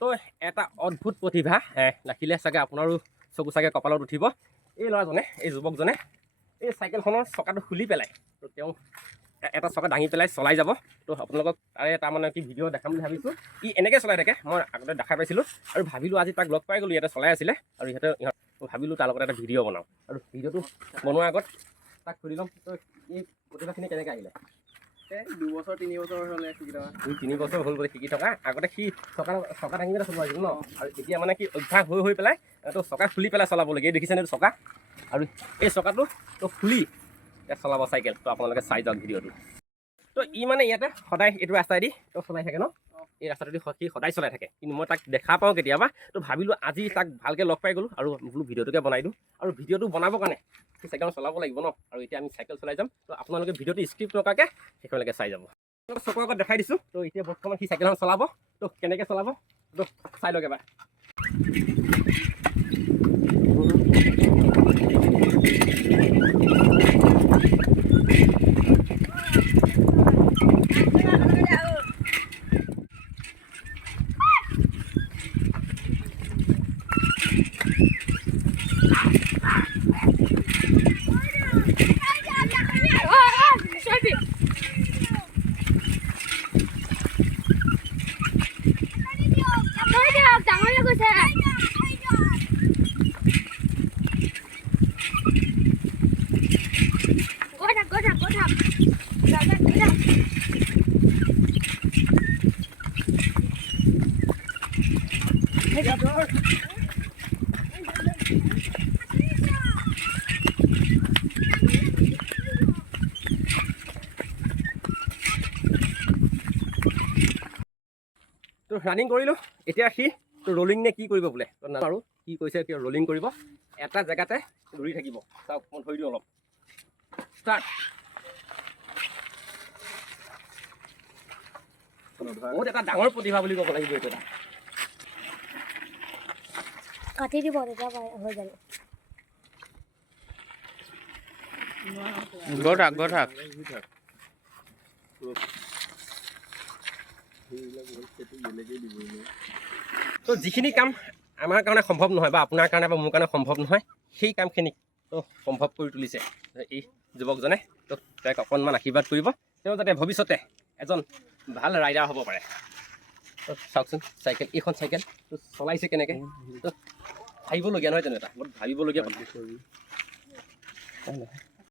তো এটা অদ্ভুত প্ৰতিভা ৰাখিলে চাগে আপোনাৰো চকু চাগে কপালত উঠিব। এই ল'ৰাজনে, এই যুৱকজনে এই চাইকেলখনৰ চকাটো খুলি পেলাই তো তেওঁ এটা চকা দাঙি পেলাই চলাই যাব। তো আপোনালোকক তাৰে তাৰমানে কি ভিডিঅ' দেখাম বুলি ভাবিছোঁ। ই এনেকৈ চলাই থাকে, মই আগতে দেখাই পাইছিলোঁ আৰু ভাবিলোঁ আজি তাক লগ পাই গ'লোঁ, ইয়াতে চলাই আছিলে আৰু ভাবিলোঁ তাৰ লগত এটা ভিডিঅ' বনাওঁ। আৰু ভিডিঅ'টো বনোৱাৰ আগত তাক সুধি ল'ম, তো এই প্ৰতিভাখিনি কেনেকৈ আহিলে? 2 বছৰ 3 বছৰ হ'লে শিকি থকা। 2-3 বছৰ হ'ল বুলি শিকি থকা। আগতে সি চকা দাঙি পেলাই চলাইছিল ন, আৰু এতিয়া মানে কি অভ্যাস হৈ পেলাই তো চকা খুলি পেলাই চলাব লাগে। এই দেখিছেনে এইটো চকা, আৰু এই চকাটো তো খুলি চলাব চাইকেল। তো আপোনালোকে চাই যাওক ভিডিঅ'টো। তো ই মানে ইয়াতে সদায় এইটো ৰাস্তাইদি তো চলাই থাকে ন, এই ৰাস্তাটোদি সি সদায় চলাই থাকে। কিন্তু মই তাক দেখা পাওঁ কেতিয়াবা। তো ভাবিলোঁ আজি তাক ভালকৈ লগ পাই গ'লোঁ আৰু বোলো ভিডিঅ'টোকে বনাই দিওঁ। আৰু ভিডিঅ'টো বনাবৰ কাৰণে সি চাইকেলখন চলাব লাগিব ন, আৰু এতিয়া আমি চাইকেল চলাই যাম। তো আপোনালোকে ভিডিঅ'টো স্কিপ নকৰাকৈ সেইখনলৈকে চাই যাব। চকুৰ আগত দেখাই দিছোঁ। তো এতিয়া বৰ্তমান সি চাইকেলখন চলাব, তো কেনেকৈ চলাব তো চাই লওক এবাৰ। তো ৰানিং কৰিলোঁ। এতিয়া সি তো ৰলিং নে কি কৰিব বোলে তো নাজানো, কি কৈছে কি ৰলিং কৰিব, এটা জেগাতে দৌৰি থাকিব। চাওক মই ধৰি দিওঁ অলপ। ষ্টাৰ্ট। বহুত এটা ডাঙৰ প্ৰতিভা বুলি ক'ব লাগিব এইটো এটা। কাটি দিব তেতিয়া হৈ যাব। গৈ থাক। তো যিখিনি কাম আমাৰ কাৰণে সম্ভৱ নহয় বা আপোনাৰ কাৰণে বা মোৰ কাৰণে সম্ভৱ নহয়, সেই কামখিনি তো সম্ভৱ কৰি তুলিছে এই যুৱকজনে। তো তেওঁক অকণমান আশীৰ্বাদ কৰিব, তেওঁ যাতে ভৱিষ্যতে এজন ভাল ৰাইডাৰ হ'ব পাৰে। তো চাওকচোন চাইকেল, এইখন চাইকেল তো চলাইছে কেনেকৈ। তো ভাবিবলগীয়া নহয় জানো, এটা বহুত ভাবিবলগীয়া কথা।